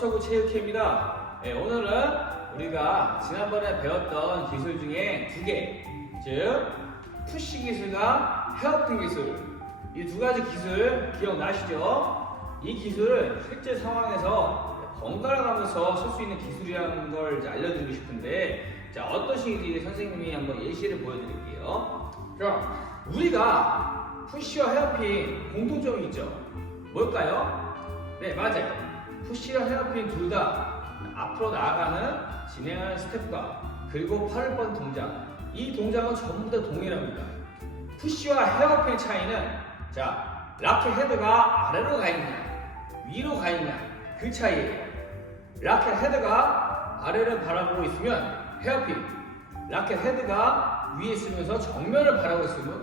서초구 체육회입니다. 네, 오늘은 우리가 지난번에 배웠던 기술 중에 두 개, 즉 푸시 기술과 헤어핀 기술, 이 두 가지 기술 기억나시죠? 이 기술을 실제 상황에서 번갈아 가면서 쓸 수 있는 기술이라는 걸 이제 알려드리고 싶은데, 자, 어떤 식인지 선생님이 한번 예시를 보여드릴게요. 자, 우리가 푸시와 헤어핀 공통점이 있죠. 뭘까요? 네, 맞아요. 푸시와 헤어핀 둘 다 앞으로 나아가는 진행하는 스텝과 그리고 팔을 뻗는 동작, 이 동작은 전부 다 동일합니다. 푸시와 헤어핀의 차이는, 자, 라켓 헤드가 아래로 가 있냐 위로 가 있냐, 그 차이예요. 라켓 헤드가 아래를 바라보고 있으면 헤어핀, 라켓 헤드가 위에 있으면서 정면을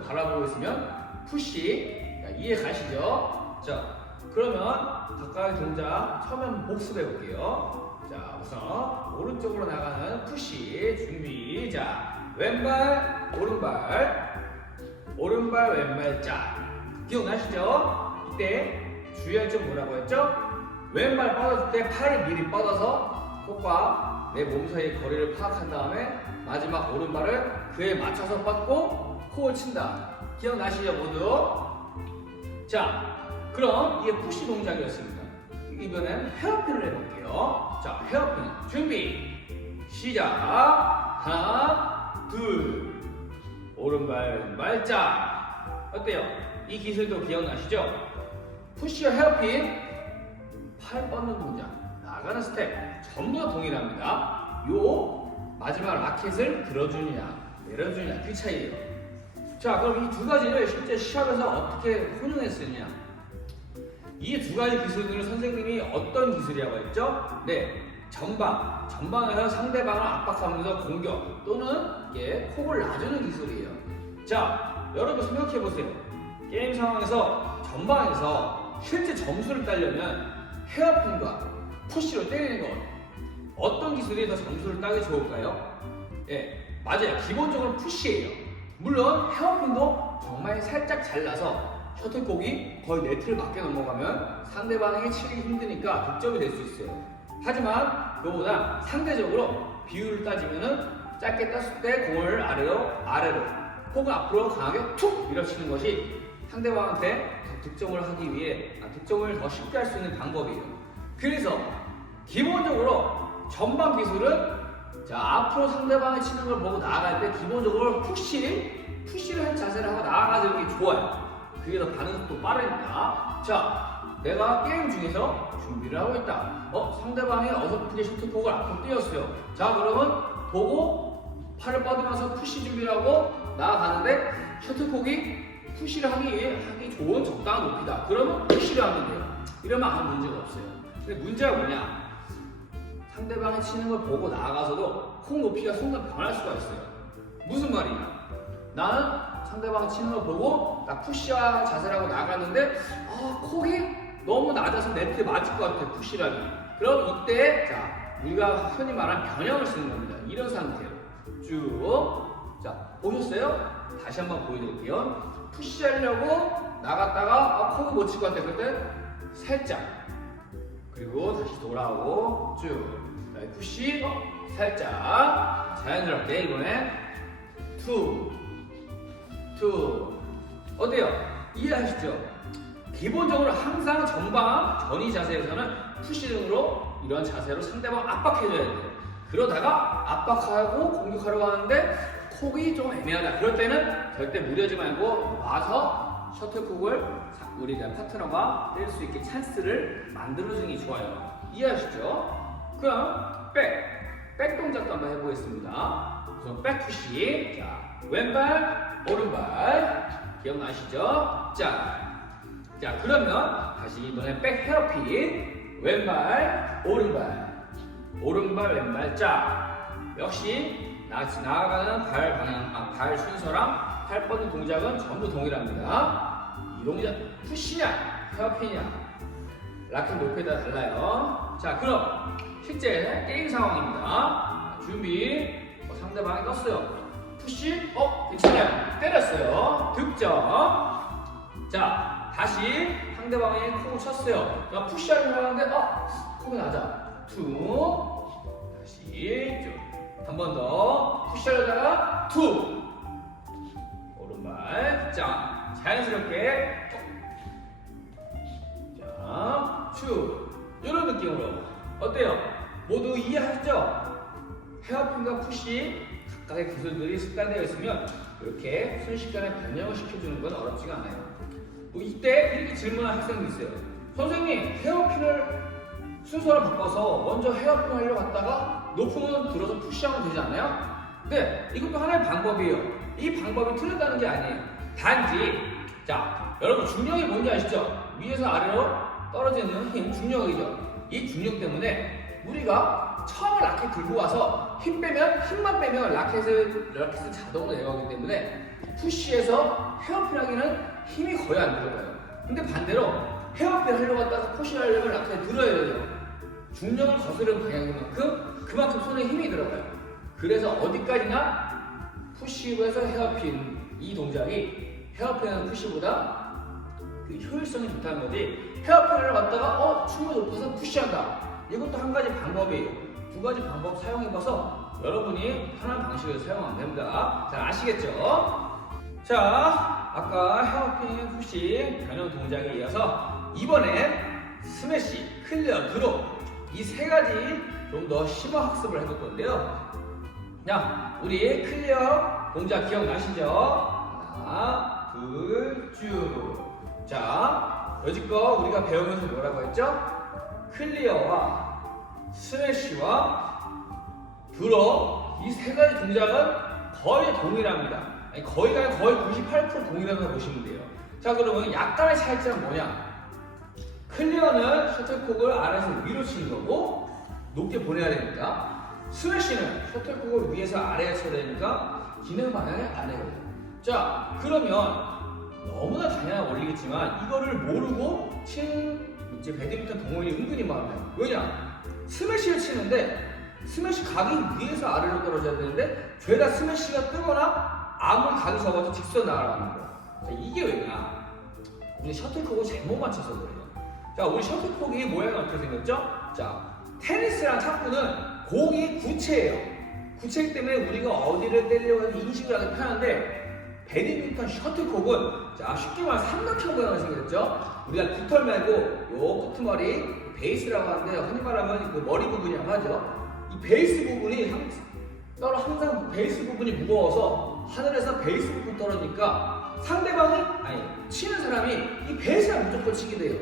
바라보고 있으면 푸시. 자, 이해 가시죠? 자, 그러면 각각의 동작 처음 복습해 볼게요. 자, 우선 오른쪽으로 나가는 푸시 준비. 자, 왼발 오른발 왼발 짝. 기억나시죠? 이때 주의할 점 뭐라고 했죠? 왼발 뻗어줄 때 팔을 미리 뻗어서 코과 내 몸 사이의 거리를 파악한 다음에 마지막 오른발을 그에 맞춰서 뻗고 코를 친다. 기억나시죠 모두? 자, 그럼 이게 푸시 동작이었습니다. 이번엔 헤어핀을 해볼게요. 자, 헤어핀 준비 시작. 하나 둘, 오른발 왼발 짝. 어때요? 이 기술도 기억나시죠? 푸시와 헤어핀, 팔 뻗는 동작, 나가는 스텝 전부 다 동일합니다. 요 마지막 라켓을 들어주느냐 내려주느냐, 그 차이예요. 자, 그럼 이 두 가지를 실제 시합에서 어떻게 혼용했느냐, 이 두 가지 기술들은 선생님이 어떤 기술이라고 했죠? 네, 전방에서 상대방을 압박하면서 공격 또는 콕을 놔주는 기술이에요. 자, 여러분 생각해 보세요. 게임 상황에서 전방에서 실제 점수를 따려면 헤어핀과 푸시로 때리는 것, 어떤 기술이 더 점수를 따기 좋을까요? 예, 맞아요. 기본적으로 푸시예요. 물론 헤어핀도 정말 살짝 잘라서 셔틀콕이 거의 네트를 밖에 넘어가면 상대방에게 치기 힘드니까 득점이 될 수 있어요. 하지만 그거보다 상대적으로 비율을 따지면은 짧게 땄을 때 공을 아래로 혹은 앞으로 강하게 툭 밀어치는 것이 상대방한테 득점을 하기 위해 득점을 더 쉽게 할 수 있는 방법이에요. 그래서 기본적으로 전방 기술은, 자, 앞으로 상대방이 치는 걸 보고 나아갈 때 기본적으로 푸시를 한 자세를 하고 나아가는 게 좋아요. 그게 더 반응 속도 빠르니까. 자, 내가 게임 중에서 준비를 하고 있다. 상대방이 어설프게 셔틀콕을 앞으로 띄웠어요. 자, 그러면 보고 팔을 뻗으면서 푸시 준비를 하고 나아가는데 셔틀콕이 푸시를 하기 좋은 적당한 높이다. 그러면 푸시를 하면 돼요. 이러면 아무 문제가 없어요. 근데 문제가 뭐냐? 상대방이 치는 걸 보고 나아가서도 콕 높이가 순간 변할 수가 있어요. 무슨 말이냐? 나는 상대방이 치는 걸 보고 나 푸시와 자세를 하고 나갔는데 콕이 너무 낮아서 네트에 맞을 것 같아, 푸시라기. 그럼 이때, 자, 우리가 흔히 말하는 변형을 쓰는 겁니다. 이런 상태예요. 쭉. 자, 보셨어요? 다시 한번 보여드릴게요. 푸시하려고 나갔다가 콕을 못 칠 것 같아. 그때 살짝, 그리고 다시 돌아오고 쭉. 푸시 살짝 자연스럽게. 이번에 투. 어때요? 이해하시죠? 기본적으로 항상 전위 자세에서는 푸시 등으로 이런 자세로 상대방 압박해줘야 돼요. 그러다가 압박하고 공격하려고 하는데 콕이 좀 애매하다. 그럴 때는 절대 무리하지 말고 와서 셔틀콕을 우리 파트너가 뗄 수 있게 찬스를 만들어주는 게 좋아요. 이해하시죠? 그럼 백 동작도 한번 해보겠습니다. 우선 백 푸시. 자, 왼발 오른발 기억나시죠? 자, 그러면 다시 이번에 백 헤어핀. 왼발 오른발 왼발 짝. 역시 나아가는 발 순서랑 팔 뻗는 동작은 전부 동일합니다. 이 동작 푸시냐 헤어핀이냐 라켓 높이에 따라 달라요. 자, 그럼 실제 게임 상황입니다. 준비. 상대방이 떴어요. 푸시. 괜찮아요. 때렸어요. 득점. 자, 다시 상대방이 콕을 쳤어요. 푸시하려고 하는데 콕이 낮아. 투. 다시 쭉. 한 번 더. 푸시하려다가 투. 오른발. 자, 자연스럽게. 자, 쭉. 이런 느낌으로. 어때요? 모두 이해하셨죠? 헤어핀과 푸시 각각의 기술들이 습관되어 있으면 이렇게 순식간에 변형을 시켜주는 건 어렵지가 않아요. 뭐 이때 이렇게 질문한 학생도 있어요. 선생님, 헤어핀을 순서를 바꿔서 먼저 헤어핀을 하려고 갔다가 높은 들어서 푸시하면 되지 않나요? 네, 이것도 하나의 방법이에요. 이 방법이 틀렸다는 게 아니에요. 단지 자, 여러분 중력이 뭔지 아시죠? 위에서 아래로 떨어지는 힘, 중력이죠. 이 중력 때문에 우리가 처음에 라켓 들고 와서 힘만 빼면 라켓은 자동으로 내려가기 때문에 푸시에서 헤어핀하기는 힘이 거의 안 들어가요. 근데 반대로 헤어핀 하려고 갔다가 푸시를 하려면 라켓을 들어야 돼요. 중력을 거스르는 방향인 만큼 그만큼 손에 힘이 들어가요. 그래서 어디까지나 푸시에서 헤어핀 이 동작이 헤어핀하는 푸시보다 그 효율성이 좋다는 거지. 헤어핀을 갔다가 춤을 높아서 푸시한다. 이것도 한 가지 방법이에요. 두 가지 방법 사용해봐서 여러분이 편한 방식을 사용하면 됩니다. 자, 아시겠죠? 자, 아까 헤어핀, 푸시, 변형 동작에 이어서 이번엔 스매시, 클리어, 드롭 이 세 가지 좀 더 심화 학습을 해볼 건데요. 자, 우리 클리어 동작 기억나시죠? 하나, 둘, 쭉. 자, 여지껏 우리가 배우면서 뭐라고 했죠? 클리어와 스매시와 드롭 이 세 가지 동작은 거의 동일합니다. 아니, 거의 98% 동일하다고 보시면 돼요. 자, 그러면 약간의 차이점은 뭐냐? 클리어는 셔틀콕을 아래에서 위로 치는 거고 높게 보내야 되니까, 스매시는 셔틀콕을 위에서 아래에 쳐야 되니까 진행 방향이 아래로. 자, 그러면 너무나 당연한 원리겠지만 이거를 모르고 치는 이제 배드민턴 동호인이 은근히 많아요. 왜냐? 스매시를 치는데 스매시 각이 위에서 아래로 떨어져야 되는데 죄다 스매시가 뜨거나 아무리 각이 적어도 직선 날아가는 거예요. 자, 이게 왜냐? 우리 셔틀콕을 잘못 맞춰서 그래요. 자, 우리 셔틀콕이 모양이 어떻게 생겼죠? 자, 테니스랑 탁구는 공이 구체예요. 구체이기 때문에 우리가 어디를 때리려고 해도 인식을 하기 편한데 배드민턴 셔틀콕은 자, 쉽게 말해 삼각형 모양을 생겼죠? 우리가 깃털 말고 요 끄트머리 베이스라고 하는데 흔히 말하면 그 머리 부분이라고 하죠. 이 베이스 부분이 항상 베이스 부분이 무거워서 하늘에서 베이스 부분 떨어지니까 상대방이 치는 사람이 이 베이스를 무조건 치게 돼요.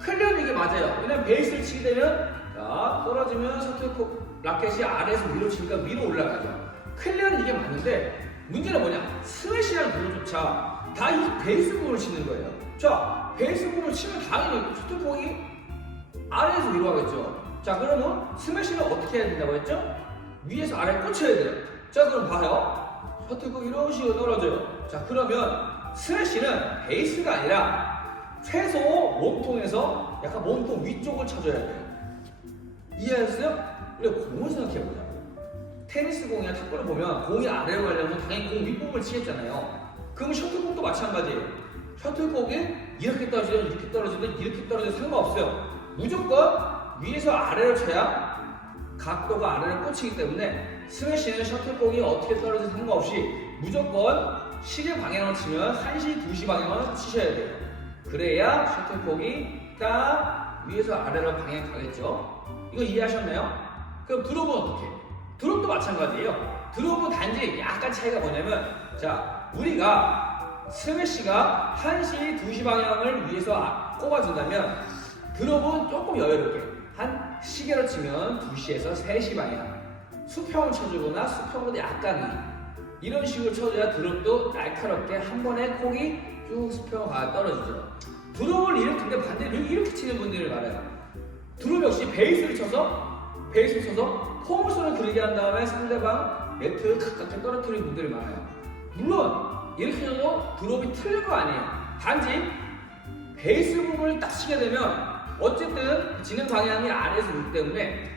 클리어는 이게 맞아요. 왜냐면 베이스를 치게 되면 자, 떨어지면 셔틀콕 라켓이 아래에서 위로 치니까 위로 올라가죠. 클리어는 이게 맞는데 문제는 뭐냐? 스매시랑 드롭조차 다 이 베이스 부분을 치는 거예요. 자, 베이스 부분을 치면 당연히 셔틀콕이 아래에서 위로 가겠죠. 자, 그러면 스매시는 어떻게 해야 된다고 했죠? 위에서 아래에 꽂혀야 돼요. 자, 그럼 봐요. 셔틀콕 이런 식으로 떨어져요. 자, 그러면 스매시는 베이스가 아니라 최소 몸통에서 약간 몸통 위쪽을 쳐줘야 돼요. 이해하셨어요? 우리가 공을 생각해보자고요. 테니스 공이나 탁구를 보면 공이 아래로 가려면 당연히 공 윗부분을 치겠잖아요. 그러면 셔틀콕도 마찬가지예요. 셔틀콕이 이렇게 떨어지든 이렇게 떨어지든 이렇게 떨어지든 상관없어요. 무조건 위에서 아래로 쳐야 각도가 아래로 꽂히기 때문에 스매시는 셔틀콕이 어떻게 떨어지든 상관없이 무조건 시계 방향으로 치면 1시, 2시 방향으로 치셔야 돼요. 그래야 셔틀콕이 딱 위에서 아래로 방향이 가겠죠. 이거 이해하셨나요? 그럼 드롭은 어떻게? 드롭도 마찬가지예요. 드롭은 단지 약간 차이가 뭐냐면 자, 우리가 스매시가 1시, 2시 방향을 위에서 꼽아준다면 드롭은 조금 여유롭게 한 시계로 치면 2시에서 3시 방향 수평을 쳐주거나 수평보다 약간 이런 식으로 쳐줘야 드롭도 날카롭게 한 번에 콕이 쭉 수평 가 떨어지죠. 드롭을 이렇게 반대로 이렇게 치는 분들이 많아요. 드롭 역시 베이스를 쳐서 포물선을 그리게 한 다음에 상대방 네트 가깝게 떨어뜨리는 분들이 많아요. 물론 이렇게 해도 드롭이 틀린 거 아니에요. 단지 베이스 부분을 딱 치게 되면 어쨌든 진행 방향이 아래에서 오기 때문에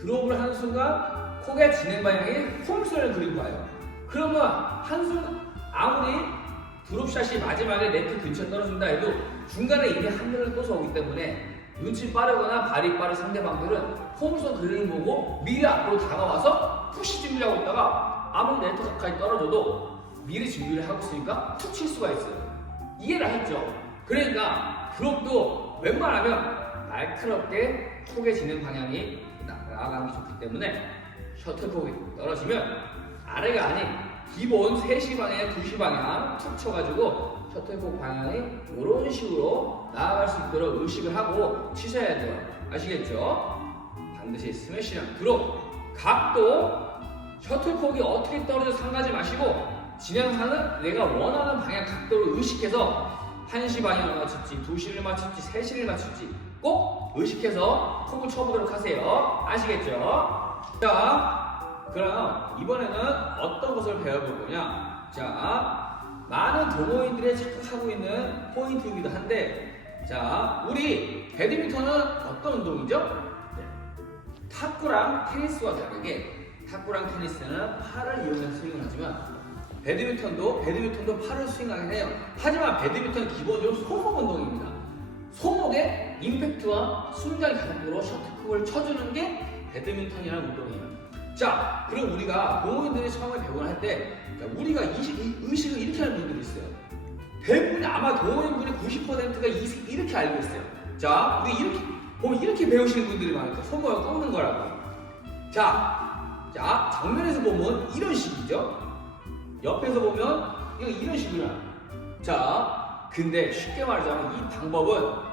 드롭을 하는 순간 콕의 진행 방향이 포물선을 그리고 가요. 그러면 한순간 아무리 드롭샷이 마지막에 네트 근처에 떨어진다 해도 중간에 이미 하늘을 떠서 오기 때문에 눈치 빠르거나 발이 빠른 상대방들은 포물선 그림을 보고 미리 앞으로 다가와서 푸시 준비를 하고 있다가 아무리 네트 가까이 떨어져도 미리 준비를 하고 있으니까 툭 칠 수가 있어요. 이해를 하셨죠? 그러니까 드롭도 웬만하면 날카롭게 톡의 지는 방향이 나아가는 게 좋기 때문에 셔틀콕이 떨어지면 아래가 아닌 기본 3시 방향, 2시 방향 툭 쳐가지고 셔틀콕 방향이 이런 식으로 나아갈 수 있도록 의식을 하고 치셔야 돼요. 아시겠죠? 반드시 스매시랑 드롭, 각도, 셔틀콕이 어떻게 떨어져 상가지 마시고 진행하는 내가 원하는 방향 각도를 의식해서 1시 방향을 맞출지, 2시를 맞출지, 3시를 맞출지 꼭 의식해서 콕을 쳐보도록 하세요. 아시겠죠? 자, 그럼 이번에는 어떤 것을 배워볼 거냐? 자, 많은 동호인들이 착각하고 있는 포인트이기도 한데, 자, 우리 배드민턴은 어떤 운동이죠? 탁구랑 테니스와 다르게 탁구랑 테니스는 팔을 이용해서 스윙을 하지만 배드민턴도 팔을 스윙하긴 해요. 하지만 배드민턴은 기본적으로 손목 운동입니다. 손목에 임팩트와 순간 가속도로 셔틀콕을 쳐주는 게 배드민턴이라는 운동이에요. 자, 그럼 우리가 동호인들이 처음에 배우고 할 때 우리가 의식을 이렇게 하는 분들이 있어요. 대부분 아마 동호인분의 90%가 이렇게 알고 있어요. 자, 우리 이렇게 보면 이렇게 배우시는 분들이 많아요. 손목을 꺾는 거라고. 자, 정면에서 보면 이런 식이죠. 옆에서 보면 이런 식이야. 자, 근데 쉽게 말하자면 이 방법은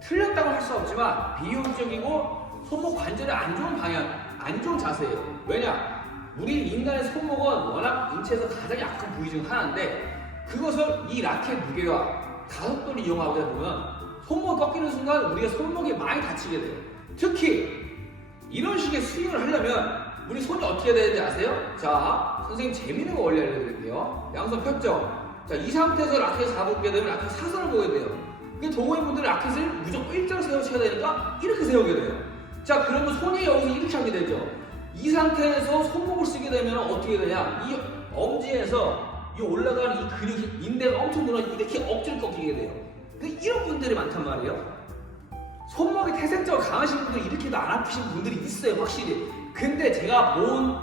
틀렸다고 할 수 없지만 비효율적이고 손목 관절에 안 좋은 방향, 안 좋은 자세예요. 왜냐? 우리 인간의 손목은 워낙 인체에서 가장 약한 부위 중 하나인데 그것을 이 라켓 무게와 가속도를 이용하다 보면 손목이 꺾이는 순간 우리가 손목이 많이 다치게 돼요. 특히 이런 식의 스윙을 하려면 우리 손이 어떻게 해야 되는지 아세요? 자, 선생님 재미있는 거 원래 알려드릴게요. 양손 폈죠? 자, 이 상태에서 라켓을 잡게 되면 라켓 사선을 보게 돼요. 근데 동호인분들은 라켓을 무조건 일자로 세워쳐야 되니까 이렇게 세우게 돼요. 자, 그러면 손이 여기서 이렇게 하게 되죠. 이 상태에서 손목을 쓰게 되면 어떻게 되냐? 이 엄지에서 이 올라가는 이 근육이 인대가 엄청 늘어 이렇게 억지로 꺾이게 돼요. 근데 이런 분들이 많단 말이에요. 손목이 태생적으로 강하신 분들이 이렇게도 안 아프신 분들이 있어요, 확실히. 근데 제가 본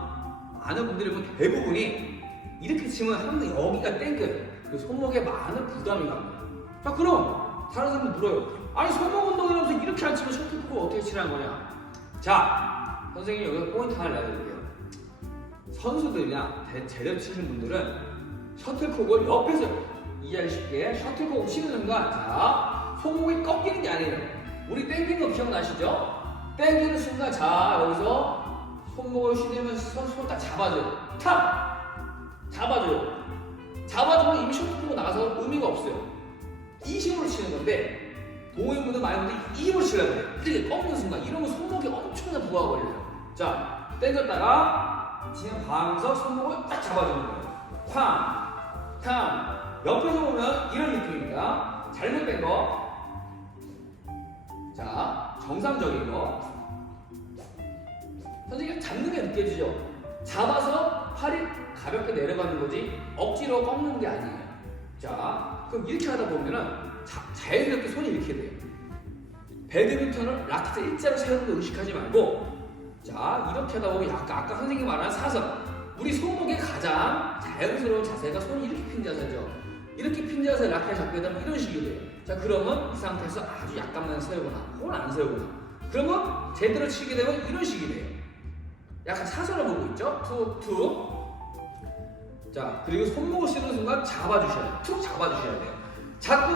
많은 분들이 보면 대부분이 이렇게 치면 항상 여기가 땡겨요. 그 손목에 많은 부담이 갑니다. 자, 그럼 다른 사람들 물어요. 아니, 손목 운동이라면서 이렇게 안 치면 셔틀콕을 어떻게 치라는 거냐? 자, 선생님이 여기서 포인트 하나 알려드릴게요. 선수들이나 제대로 치시는 분들은 셔틀콕을 옆에서 이해하기 쉽게 셔틀콕을 치는 순간, 자, 손목이 꺾이는 게 아니에요. 우리 땡기는 거 기억나시죠? 땡기는 순간, 자, 여기서 손목을 휘두르면서 손을 딱 잡아줘요. 탁! 잡아줘요. 잡아주면 이미 셔틀콕으로 나가서 의미가 없어요. 이 힘으로 치는 건데 동호인분들 많은 분들이 이 힘으로 치려고 해요. 이렇게 꺾는 순간 이러면 손목에 엄청난 부하가 걸려요. 자, 당겼다가 진행 가면서 손목을 딱 잡아주는 거예요. 탕! 탕! 옆에서 보면 이런 느낌입니다. 잘못된 거. 자, 정상적인 거. 선생님 잡는 게 느껴지죠? 잡아서 팔이 가볍게 내려가는 거지 억지로 꺾는 게 아니에요. 자, 그럼 이렇게 하다 보면은 자연스럽게 손이 이렇게 돼요. 배드민턴을 라켓을 일자로 세우는 거 의식하지 말고, 자, 이렇게 하다 보면 아까 선생님이 말한 사선, 우리 손목의 가장 자연스러운 자세가 손이 이렇게 핀 자세죠. 이렇게 핀 자세 라켓을 잡게 되면 이런 식이 돼요. 자, 그러면 이 상태에서 아주 약간만 세우거나 혹은 안 세우거나, 그러면 제대로 치게 되면 이런 식이 돼요. 약간 사선을 보고 있죠? 툭툭. 자, 그리고 손목을 쓰는 순간 잡아주셔야 돼요. 툭 잡아주셔야 돼요. 잡고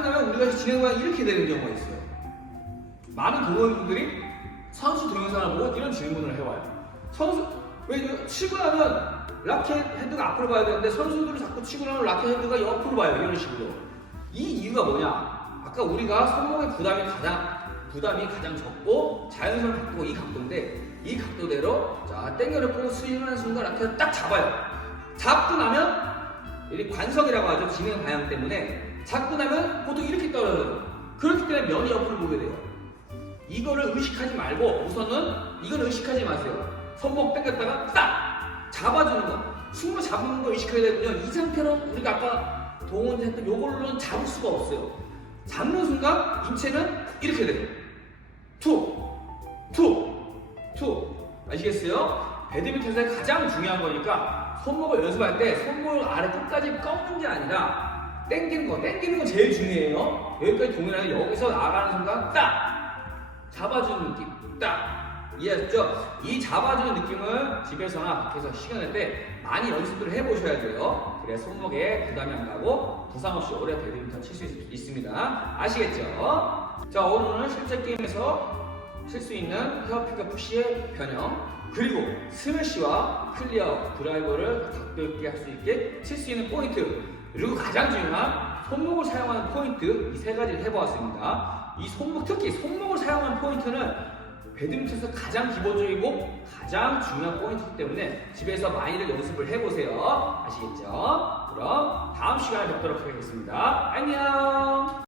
나면 우리가 진행하면 이렇게 되는 경우가 있어요. 많은 동호인분들이 선수 동영상을 보고 이런 질문을 해와요. 왜 치고 나면 라켓 헤드가 앞으로 봐야 되는데 선수들이 자꾸 치고 나면 라켓 헤드가 옆으로 봐요. 이런 식으로. 이 이유가 뭐냐? 아까 우리가 손목의 부담이 가장 적고 자연스러운 각도가 이 각도인데 이 각도대로 자 당겨놓고 스윙하는 순간 라켓을 딱 잡아요. 잡고 나면 이 관성이라고 하죠. 진행 방향 때문에 잡고 나면 보통 이렇게 떨어져요. 그렇기 때문에 면이 옆으로 보게 돼요. 이거를 의식하지 말고 우선은 이걸 의식하지 마세요. 손목 당겼다가 딱 잡아주는 거. 숨을 잡는 거 의식해야 되거든요. 이 상태로 우리가 아까 동원했던 요걸로는 잡을 수가 없어요. 잡는 순간 인체는 이렇게 돼요. 툭, 툭, 툭. 아시겠어요? 배드민턴에서 가장 중요한 거니까 손목을 연습할 때 손목을 아래 끝까지 꺾는 게 아니라 당기는 거 제일 중요해요. 여기까지 동일하게 여기서 나가는 순간 딱 잡아주는 느낌, 딱. 이해하셨죠? 이 잡아주는 느낌을 집에서나 밖에서 시간 낼 때 많이 연습을 해보셔야 돼요. 그래야 손목에 부담이 안 가고 부상 없이 오래 배드민턴 칠 수 있습니다. 아시겠죠? 자, 오늘은 실제 게임에서 칠 수 있는 헤어픽과 푸시의 변형, 그리고 스매시와 클리어 드라이버를 가볍게 할 수 있게 칠 수 있는 포인트, 그리고 가장 중요한 손목을 사용하는 포인트, 이 세 가지를 해보았습니다. 이 손목, 특히 손목을 사용하는 포인트는 배드민턴에서 가장 기본적이고 가장 중요한 포인트이기 때문에 집에서 많이들 연습을 해보세요. 아시겠죠? 그럼 다음 시간에 뵙도록 하겠습니다. 안녕!